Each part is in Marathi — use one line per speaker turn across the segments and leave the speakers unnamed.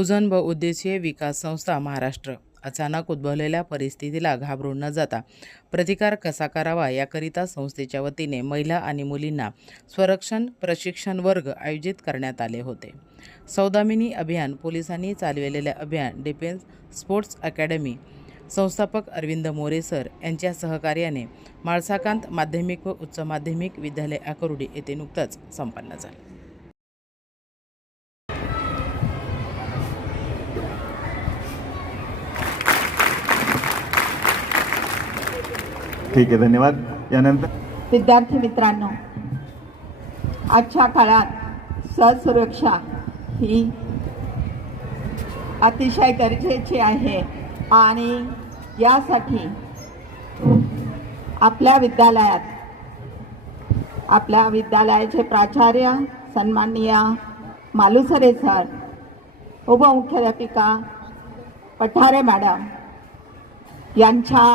बहुजन बहुउद्देशीय विकास संस्था महाराष्ट्र. अचानक उद्भवलेल्या परिस्थितीला घाबरून न जाता प्रतिकार कसा करावा याकरिता संस्थेच्या वतीने महिला आणि मुलींना स्वरक्षण प्रशिक्षण वर्ग आयोजित करण्यात आले होते. सौदामिनी अभियान पोलिसांनी चालविलेले अभियान डिफेन्स स्पोर्ट्स अकॅडमी संस्थापक अरविंद मोरे सर यांच्या सहकार्याने माळसाकांत माध्यमिक व उच्च माध्यमिक विद्यालय आकुर्डी येथे नुकतंच संपन्न झालं.
ठीक आहे धन्यवाद. यानंतर?
विद्यार्थी मित्रांनो आजच्या काळात सहसुरक्षा ही अतिशय गरजेची आहे आणि यासाठी आपल्या विद्यालयात आपल्या विद्यालयाचे प्राचार्य सन्माननीय मालुसरे सर उपमुख्याध्यापिका पठारे मॅडम यांच्या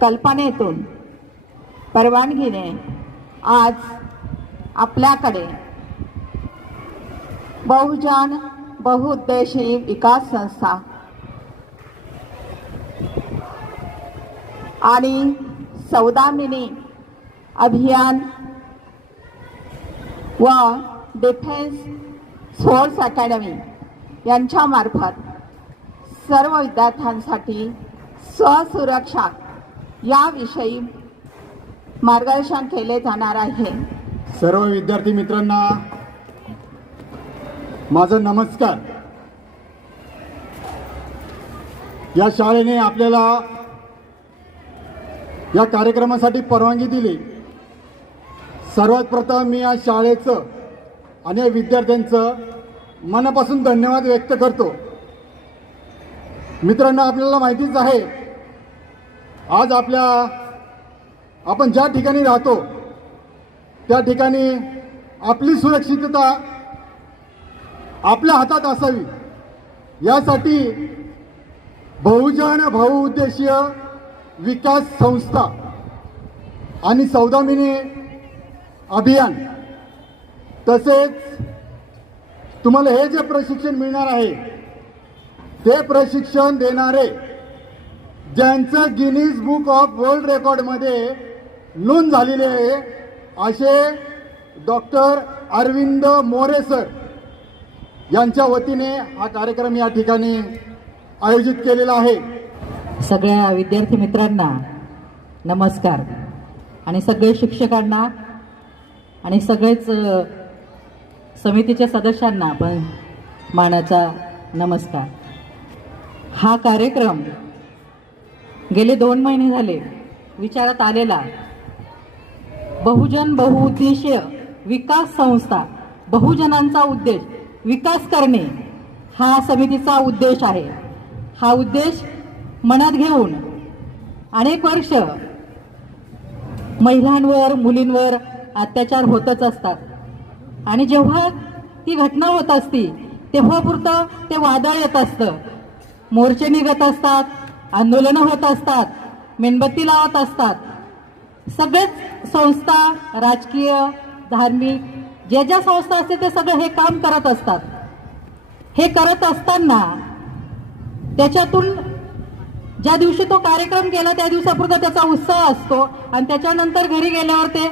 कल्पनेतून परवानगीने आज आपल्याकडे बहुजन बहुउद्देशी विकास संस्था आणि सौदामिनी अभियान व डिफेन्स स्पोर्ट्स अकॅडमी यांच्यामार्फत सर्व विद्यार्थ्यांसाठी स्वसुरक्षा याविषयी मार्गदर्शन केले जाणार आहे.
सर्व विद्यार्थी मित्रांना माझा नमस्कार. या शाळेने आपल्याला या कार्यक्रमासाठी परवानगी दिली. सर्वात प्रथम मी या शाळेचं आणि या विद्यार्थ्यांचं मनापासून धन्यवाद व्यक्त करतो. मित्रांनो आपल्याला माहितीच आहे आज आपल्या आपण ज्या ठिकाणी राहतो त्या ठिकाणी आपली सुरक्षितता आपल्या हातात असावी. यासाठी बहुजन बहुउद्देशीय विकास संस्था आणि सौदामिनी अभियान तसेच तुम्हाला हे जे प्रशिक्षण मिळणार आहे ते प्रशिक्षण देणारे ज्यांचं गिनीज बुक ऑफ वर्ल्ड रेकॉर्डमध्ये नोंद झालेली आहे असे डॉक्टर अरविंद मोरे सर यांच्या वतीने हा कार्यक्रम या ठिकाणी आयोजित केलेला आहे.
सगळ्या विद्यार्थी मित्रांना नमस्कार. आणि सगळे शिक्षकांना आणि सगळेच समितीच्या सदस्यांना पण मानाचा नमस्कार. हा कार्यक्रम गेले दोन महिने झाले. विचारात आलेला. बहुजन बहुउद्देशीय विकास संस्था बहुजनांचा उद्देश विकास करणे हा समितीचा उद्देश आहे. हा उद्देश मनात घेऊन अनेक वर्ष महिलांवर मुलींवर अत्याचार होतच असतात. आणि जेव्हा ती घटना होत असती तेव्हा पुरतं ते वादळ येत असतं. मोर्चे निघत असतात. आंदोलनं होत असतात मेणबत्ती लावत असतात. सगळेच संस्था राजकीय धार्मिक ज्या ज्या संस्था असते ते सगळं हे काम करत असतात. हे करत असताना त्याच्यातून ज्या दिवशी तो कार्यक्रम केला त्या दिवसापुरता त्याचा उत्साह असतो आणि त्याच्यानंतर घरी गेल्यावर ते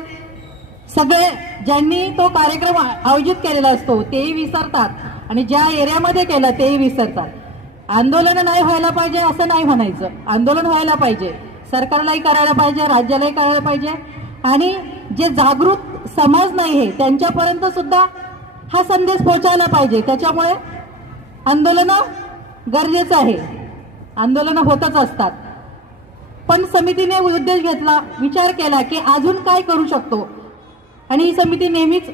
सगळे ज्यांनी तो कार्यक्रम आयोजित केलेला असतो तेही विसरतात. आणि ज्या एरियामध्ये केलं तेही विसरतात. आंदोलन नाही व्हायला पाहिजे असं नाही म्हणायचं. आंदोलन व्हायला पाहिजे. सरकारलाही करायला पाहिजे राज्यालाही करायला पाहिजे. आणि जे जागृत समाज नाही आहे त्यांच्यापर्यंत सुद्धा हा संदेश पोहोचायला पाहिजे. त्याच्यामुळे आंदोलनं गरजेचं आहे. आंदोलनं होतच असतात. पण समितीने उद्देश घेतला विचार केला की अजून काय करू शकतो? आणि ही समिती नेहमीच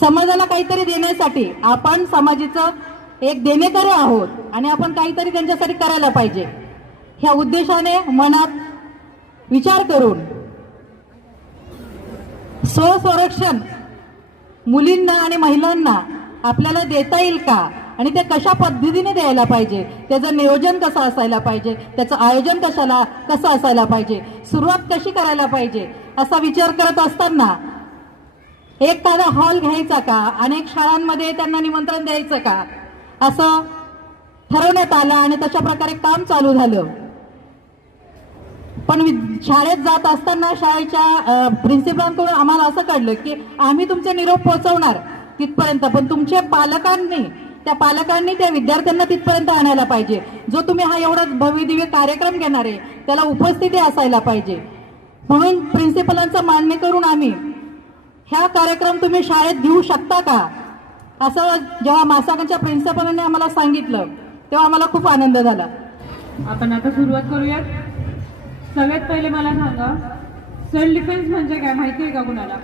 समाजाला काहीतरी देण्यासाठी आपण समाजाचं एक देणेकरी आहोत आणि आपण काहीतरी त्यांच्यासाठी करायला पाहिजे. ह्या उद्देशाने मनात विचार करून स्वसंरक्षण मुलींना आणि महिलांना आपल्याला देता येईल का? आणि ते कशा पद्धतीने द्यायला पाहिजे? त्याचं नियोजन कसं असायला पाहिजे? त्याचं आयोजन कशाला कसं असायला पाहिजे? सुरुवात कशी करायला पाहिजे? असा विचार करत असताना एखादा हॉल घ्यायचा का? अनेक शाळांमध्ये त्यांना निमंत्रण द्यायचं का? असं ठरवण्यात आलं आणि तशा प्रकारे काम चालू झालं. पण वि- शाळेत जात असताना शाळेच्या प्रिन्सिपलांकडून आम्हाला असं कळलं की आम्ही तुमचे निरोप पोहोचवणार तिथपर्यंत पण तुमच्या पालकांनी त्या पालकांनी त्या विद्यार्थ्यांना तिथपर्यंत आणायला पाहिजे. जो तुम्ही हा एवढा भव्यदिव्य कार्यक्रम घेणार आहे त्याला उपस्थिती असायला पाहिजे. म्हणून प्रिन्सिपलांचं मान्य करून आम्ही ह्या कार्यक्रम तुम्ही शाळेत घेऊ शकता का? असं जेव्हा मासाकांच्या प्रिन्सिपलने आम्हाला सांगितलं तेव्हा आम्हाला खूप आनंद झाला.
आपण आता सुरुवात करूयात. सगळ्यात पहिले मला सांगा सेल्फ डिफेन्स म्हणजे काय माहिती आहे का कुणाला?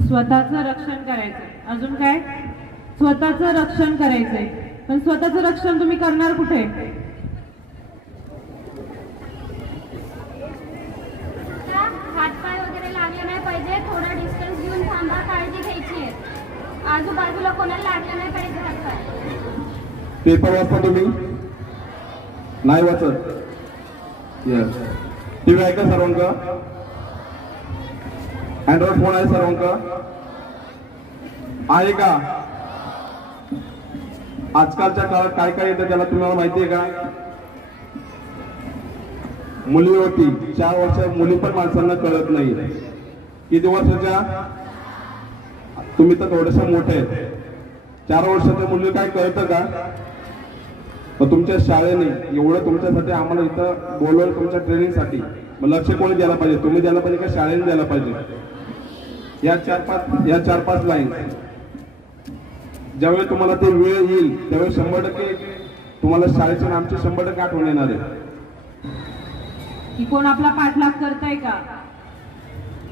स्वतःचं रक्षण करायचंय. अजून काय? स्वतःचं रक्षण करायचंय. पण स्वतःचं रक्षण तुम्ही करणार कुठे
हातपाय वगैरे लागले नाही पाहिजे थोडा डिस्टन्स घेऊन थांबा काळजी घ्यायची आहे आजूबाजूला कोणाला लागलं नाही पाहिजे
पेपर वाचता तुम्ही? नाही वाचत? येस टी व्ही आहे का सर्वांका? अँड्रॉइड फोन आहे सर्वांका? आहे का? आजकालच्या काळात काय काय येतं त्याला तुम्हाला माहिती आहे का? मुली होती चार वर्ष मुली पण माणसांना कळत नाही. किती वर्षाच्या? तुम्ही तर थोडेसे मोठे आहेत. चार वर्षाच्या मुली काय कळतं का? मग तुमच्या शाळेने एवढं तुमच्यासाठी आम्हाला इथं बोलवलं तुमच्या ट्रेनिंगसाठी. मग लक्ष कोणी द्यायला पाहिजे? तुम्ही द्यायला पाहिजे का शाळेने द्यायला पाहिजे? या चार पाच या चार पाच लाईन ज्यावेळी तुम्हाला ते वेळ येईल त्यावेळी शंभर टक्के तुम्हाला शाळेचे आमचे शंभर टक्के आठवण येणार आहे.
की कोण आपला पाठलाग करताय का?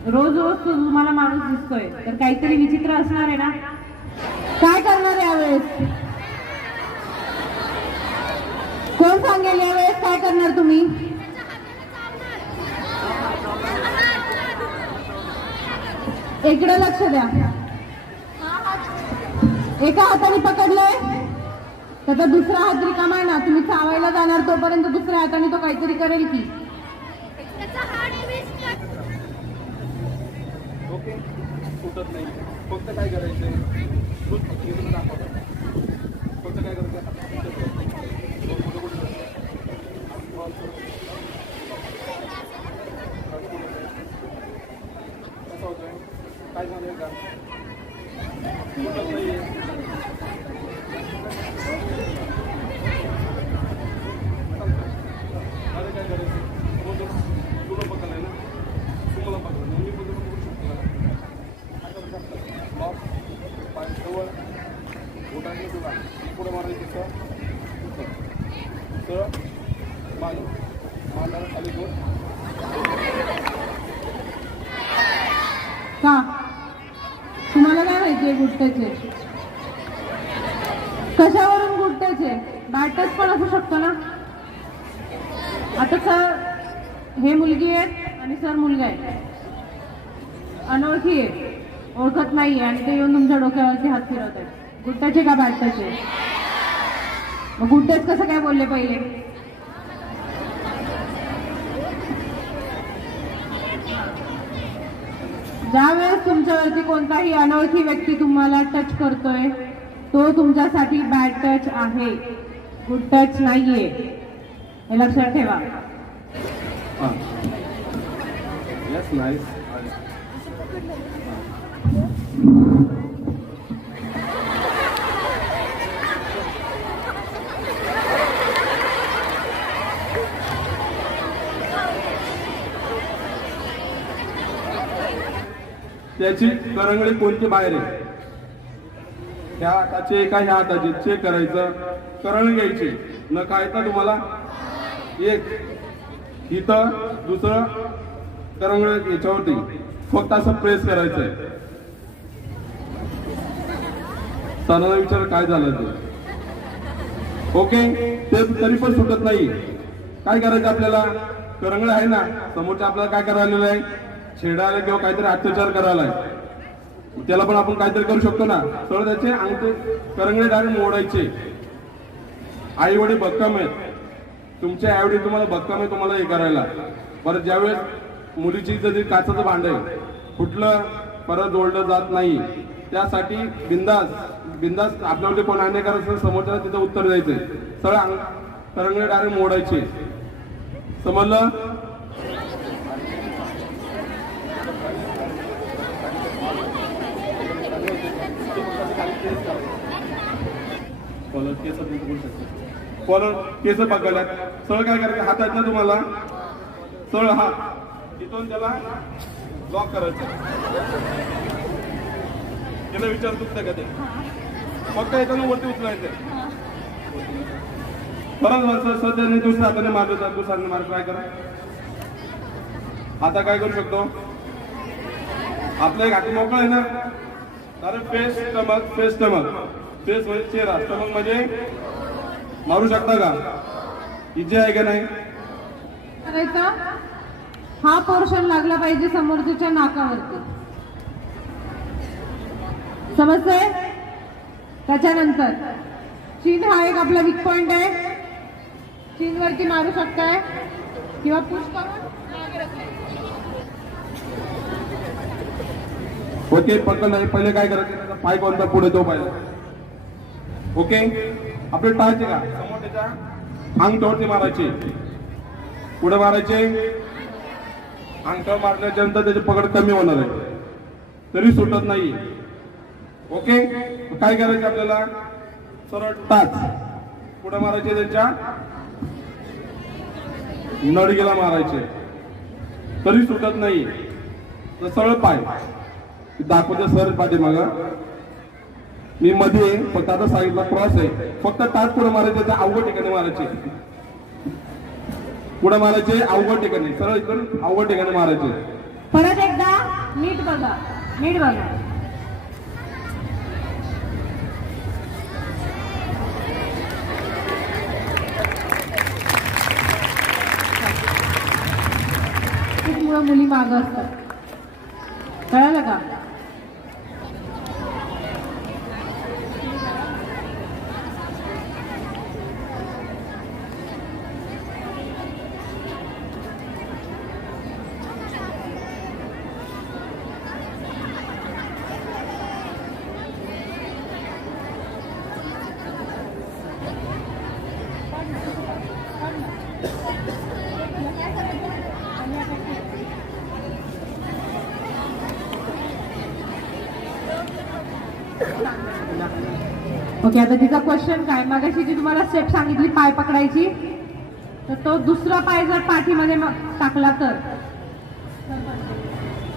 रोज रोज तो तुम्हाला माणूस दिसतोय. तर काहीतरी विचित्र असणार आहे ना?
काय करणार यावेळेस? कोण सांगेल यावेळेस काय करणार तुम्ही? इकडे लक्ष द्या. एका हाताने पकडलंय त्याचा दुसरा हात रिकामा आहे ना. तुम्ही चावायला जाणार तोपर्यंत दुसऱ्या हाताने तो काहीतरी करेल की.
फुटत नाही. फक्त काय करायचं फक्त काय करायचं काय झालंय का सुटत नाहीये अरे काय करायचं तुला तुला पकडलाय ना तुम्हाला पकडलं मी पण तुला पकडू शकतो ना लॉक पाय जवळ बोटाने तुला पुढं मारायचं सर सर मान मांडाला खाली घेऊन
का? तुम्हाला काय माहितीये गुट्ट्याचे कशावरून गुट्ट्याचे
बॅटच पण असू शकतो ना? आता सर हे मुलगी आहे आणि सर मुलगा आहे अनोळखी आहे ओळखत नाही आणि ते येऊन तुमच्या डोक्यावरती हात फिरवत आहेत गुट्ट्याचे का बॅटचे मग गुट्ट्याच कसं काय बोलले पहिले? ज्यावेळेस तुमच्यावरती कोणताही अनोळखी व्यक्ती तुम्हाला टच करतोय तो तुमच्यासाठी बॅड टच आहे. गुड टच नाहीये. हे लक्षात ठेवा
हां येस नाईस त्याची करंगळी कोणती बाहेर आहे? ह्या हाताचे एका ह्या हाताचे. चेक करायचं. करण घ्यायची. न काय तर तुम्हाला? एक. इथं दुसरं करंगळ याच्यावरती. फक्त असं प्रेस करायचंय सरांना विचार काय झालं ते? ओके ते तरी पण सुटत नाही. काय करायचं आपल्याला? करंगळ आहे ना. समोरच्या आपल्याला काय करायला आहे? छेडायला किंवा काहीतरी अत्याचार करायला त्याला पण आपण काहीतरी करू शकतो ना. तर त्याचे अंगठे करंगळे डायरेक्ट मोडायचे. आई वडील भक्कम आहेत. तुमच्या आईवडील तुम्हाला भक्कम आहे तुम्हाला हे करायला. परत ज्यावेळेस मुलीची जरी काचाचं भांड आहे कुठलं परत जोडलं जात नाही. त्यासाठी बिंदास बिंदास आपल्यावर कोण अन्याय करायचं समोरच्याला तिथं उत्तर द्यायचंय. सगळं अंग डायरेक्ट मोडायचे. समजलं? कॉलर केस कॉलर केस पकडल्यात सरळ काय करायचं? हातात ना तुम्हाला? सरळ हात इथून त्याला लॉक करायचं. त्याला विचार दुखतं का ते? फक्त येताना वरती उचलायचं. परत माणसं सध्याने दुसऱ्या हाताने मारलं तर दुसऱ्या हाताने मार ट्राय करा. आता काय करू शकतो? आपल्या एक हाती मोकळा आहे ना? अरे face stomach face stomach face म्हणजे चेहरा. स्टमक म्हणजे मारू शकता का? इज्जे आहे का नाही?
करायचा? हा पोर्शन लागला पाहिजे समोरच्या नाकावरती. समजतंय? त्याच्यानंतर. चीन हा एक आपला वीक पॉइंट आहे. चीन वरती मारू शकताय. किंवा पुश करून
ओके पकड नाही. पहिले काय करायचं? त्याचा पाय कोणता पुढे तो पाहिजे ओके? आपले टाळचे का? समोर त्याच्या अंगठ्यावरती मारायचे. पुढे मारायचे. अंगठ्यावर मारल्याच्या नंतर त्याची पकड कमी होणार आहे. तरी सुटत नाही. ओके? काय करायचं आपल्याला? सरळ टाच पुढे मारायचे त्याच्या. नडगेला मारायचे. तरी सुटत नाही. तर सरळ पाय. दाखवते सर पाठीमाग. मी मध्ये फक्त आता सांगितलं क्रॉस आहे. फक्त टाच पुढे मारायचे त्या अवघड ठिकाणी मारायचे. पुढे मारायचे अवघड ठिकाणी. सरळ इकडून अवघड ठिकाणी मारायचे.
परत एकदा नीट बघा नीट बघा. मुली माग असतात. कळालं का? ओके आता तिचा क्वेश्चन काय? मागाशी जी तुम्हाला स्टेप सांगितली पाय पकडायची तर तो दुसरा पाय जर पाठीमध्ये मग टाकला तर?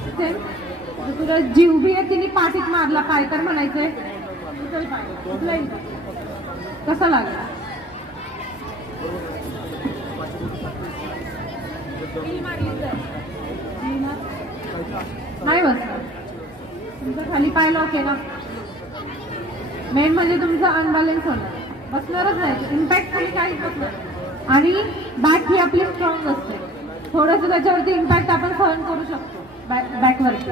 असेल, जीव बी आहे तिने पाठीत मारला पाय तर म्हणायचंय कसा लागला? नाही बसणार तुमचा खाली पाय लॉक आहे ना. मेन म्हणजे तुमचं अनबॅलेन्स होणार. बसणारच नाही. इम्पॅक्ट खाली काहीच बसणार आणि बॅक ही आपली स्ट्रॉंग असते. थोडंसं त्याच्यावरती इम्पॅक्ट आपण सहन करू शकतो. बॅक बॅकवरती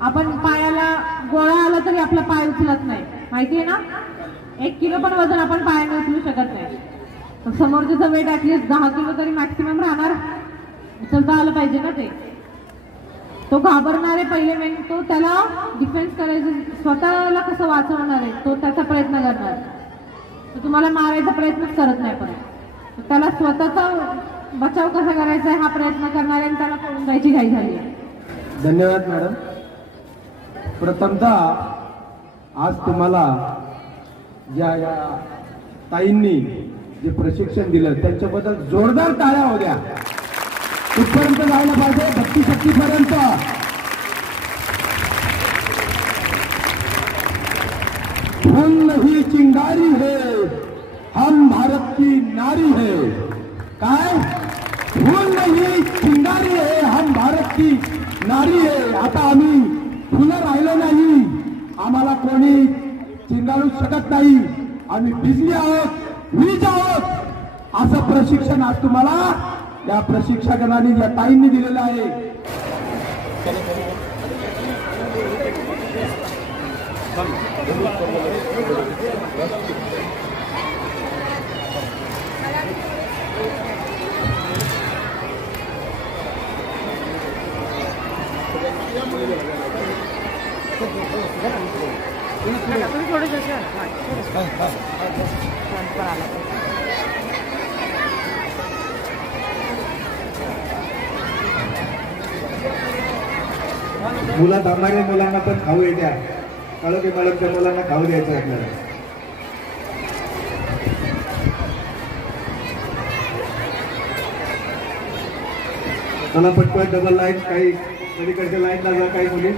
आपण पायाला गोळा आला तरी आपला पाय उचलत नाही. माहिती आहे ना? एक किलो पण वजन आपण पायाने उचलू शकत नाही. तर समोरचं वेट ॲटलिस्ट दहा किलो तरी मॅक्सिमम राहणार. उचलता आलं पाहिजे ना ते. तो घाबरणार आहे पहिले मेन तो त्याला डिफेन्स करायचं स्वतःला कसं वाचवणार आहे तो त्याचा प्रयत्न करणार. तो तुम्हाला मारायचा प्रयत्नच करत नाही पण. त्याला स्वतःचा बचाव कसा करायचा आहे हा प्रयत्न करणार आहे आणि त्याला पळून जायची घाई झाली आहे.
धन्यवाद मॅडम प्रथमतः आज तुम्हाला या या ताईंनी जे प्रशिक्षण दिलं त्यांच्याबद्दल जोरदार टाळ्या होत्या. कुठपर्यंत जायला पाहिजे भक्ती शक्तीपर्यंत. फूल ही चिंगारी है हम भारत की नारी है. काय? फूल नाही चिंगारी आहे हम भारत की नारी आहे आता आम्ही फुलं राहिलो नाही. आम्हाला कोणी चिंगाळू शकत नाही. आम्ही भिजली आहोत. वीज आहोत असं प्रशिक्षण आज तुम्हाला या प्रशिक्षकांनी या ताईंनी दिलेलं आहे.
मुला दमणाऱ्या मुलांना पण खाऊ येत्या. काळोखी मॅडमच्या मुलांना खाऊ द्यायचं आपल्याला. चला पटपट डबल लाइट काही पलीकडच्या लाइट जा काही मुली.